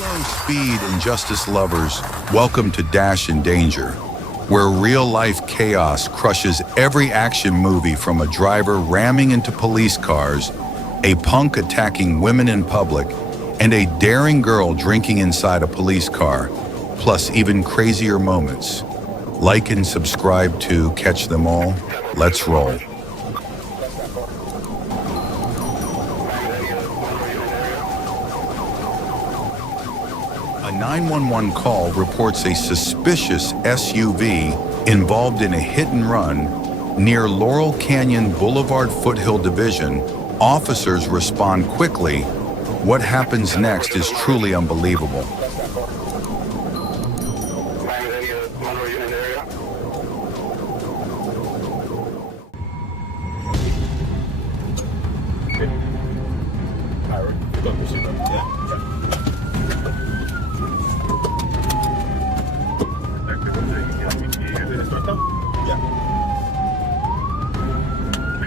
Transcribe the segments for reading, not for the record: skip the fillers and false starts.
Hello, speed and justice lovers. Welcome to Dash and Danger, where real-life chaos crushes every action movie, from a driver ramming into police cars, a punk attacking women in public, and a daring girl drinking inside a police car, plus even crazier moments. Like and subscribe to catch them all. Let's roll. A 911 call reports a suspicious SUV involved in a hit-and-run near Laurel Canyon Boulevard Foothill Division. Officers respond quickly. What happens next is truly unbelievable.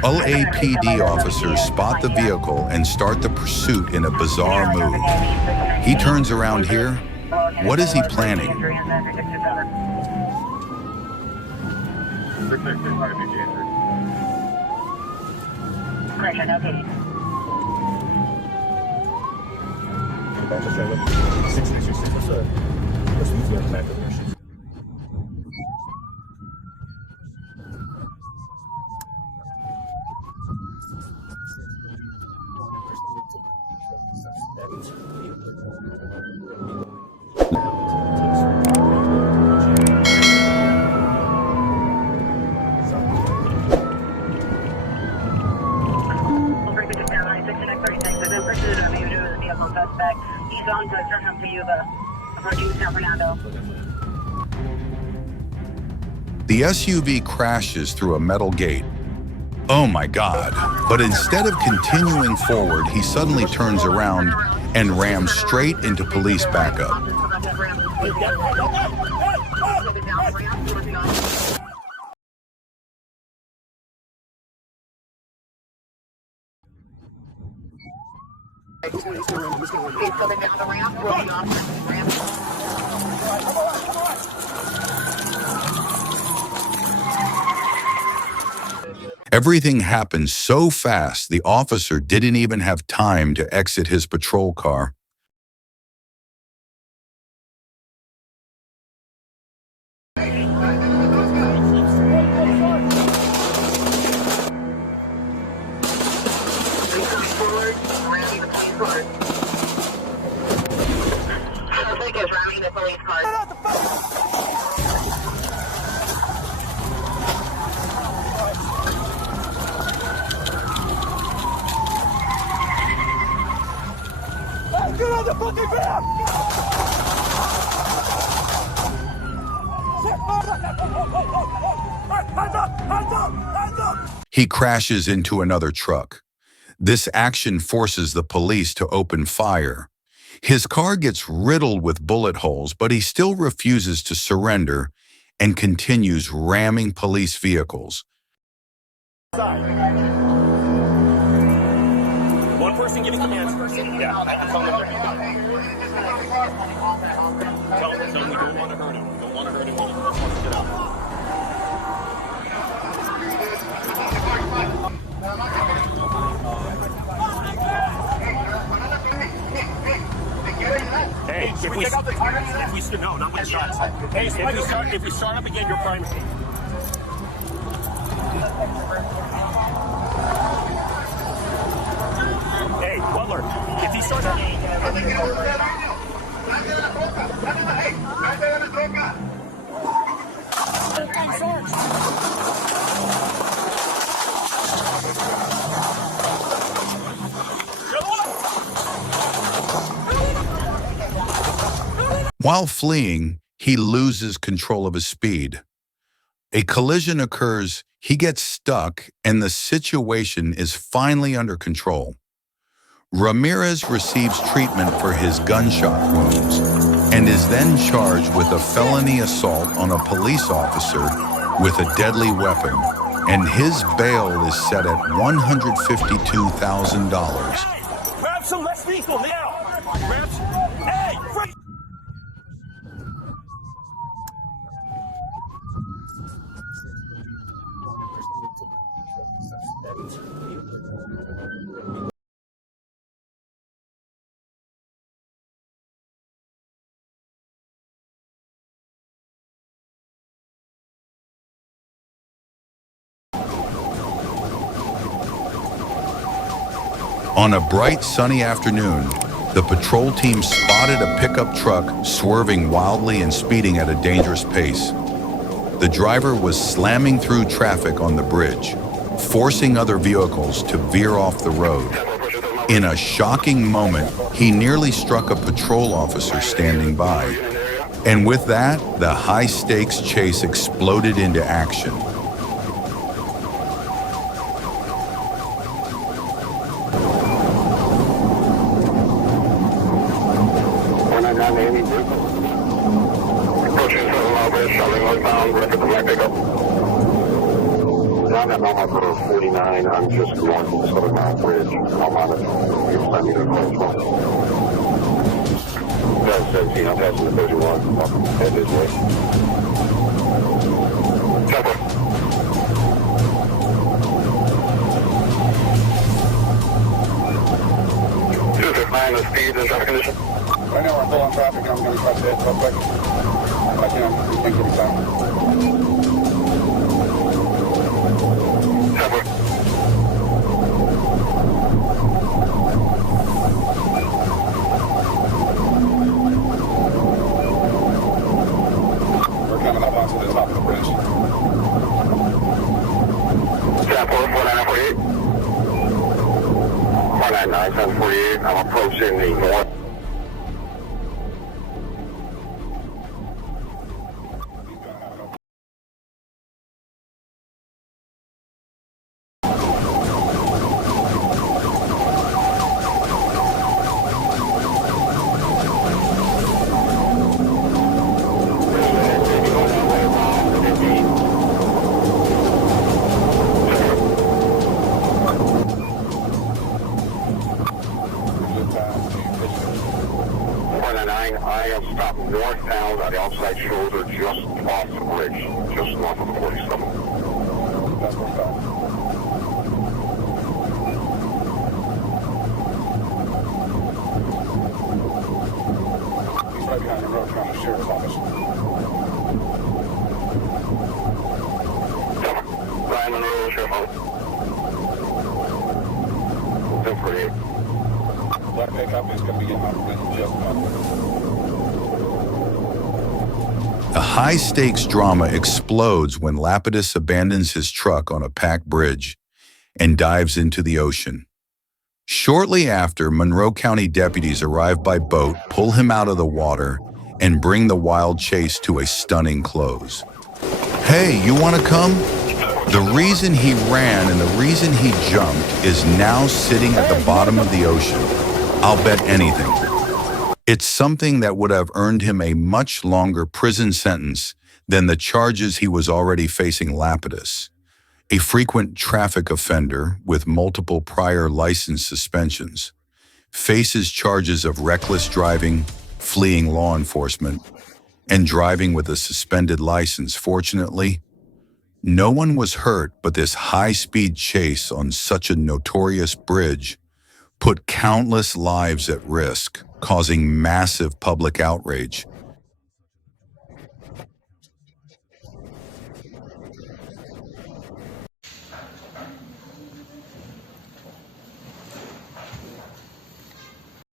LAPD officers spot the vehicle and start the pursuit in a bizarre move. He turns around here. What is he planning? The SUV crashes through a metal gate. Oh my God. But instead of continuing forward, he suddenly turns around and rams straight into police backup. Everything happened so fast, the officer didn't even have time to exit his patrol car. Get on the fucking ground! Hands up! He crashes into another truck. This action forces the police to open fire. His car gets riddled with bullet holes, but he still refuses to surrender and continues ramming police vehicles. One person giving commands. Yeah, I can tell them. Tell them we don't want to hurt him. Don't want to hurt him. He just wants to get out. Hey, if we no, not with shots. Hey, if we start up again, you're primacy. Hey, Butler, if he starts up... While fleeing, he loses control of his speed. A collision occurs, he gets stuck, and the situation is finally under control. Ramirez receives treatment for his gunshot wounds and is then charged with a felony assault on a police officer with a deadly weapon, and his bail is set at $152,000. Grab some less lethal now! Grab some... Hey, freak! On a bright, sunny afternoon, the patrol team spotted a pickup truck swerving wildly and speeding at a dangerous pace. The driver was slamming through traffic on the bridge, forcing other vehicles to veer off the road. In a shocking moment, he nearly struck a patrol officer standing by. And with that, the high-stakes chase exploded into action. Approaching 7 Wildest, showing northbound, record from my pickup. I'm at mile number 49, I'm just north of the Southern Mile Bridge. I'm on it. You'll send me to close one. 2017, I'm passing the 31. Welcome, head this way. Temple. Mind the speed and traffic condition. Right now we're full on traffic. I'm going to cross the edge real quick. If I can, we can get it down. Temple. We're coming up onto the top of the bridge. Temple, 4948. 499, 748. I'm approaching the north. I am stopped northbound on the outside shoulder just off the bridge, just north of the 47. That's what's up. He's right behind the road from the sheriff's office. Ryan Monroe, sheriff's office. 1048. Black pickup is going to be getting off the bridge in just a moment. A high-stakes drama explodes when Lapidus abandons his truck on a packed bridge and dives into the ocean. Shortly after, Monroe County deputies arrive by boat, pull him out of the water, and bring the wild chase to a stunning close. Hey, you want to come? The reason he ran and the reason he jumped is now sitting at the bottom of the ocean. I'll bet anything. It's something that would have earned him a much longer prison sentence than the charges he was already facing. Lapidus, a frequent traffic offender with multiple prior license suspensions, faces charges of reckless driving, fleeing law enforcement, and driving with a suspended license. Fortunately, no one was hurt, but this high-speed chase on such a notorious bridge put countless lives at risk, causing massive public outrage.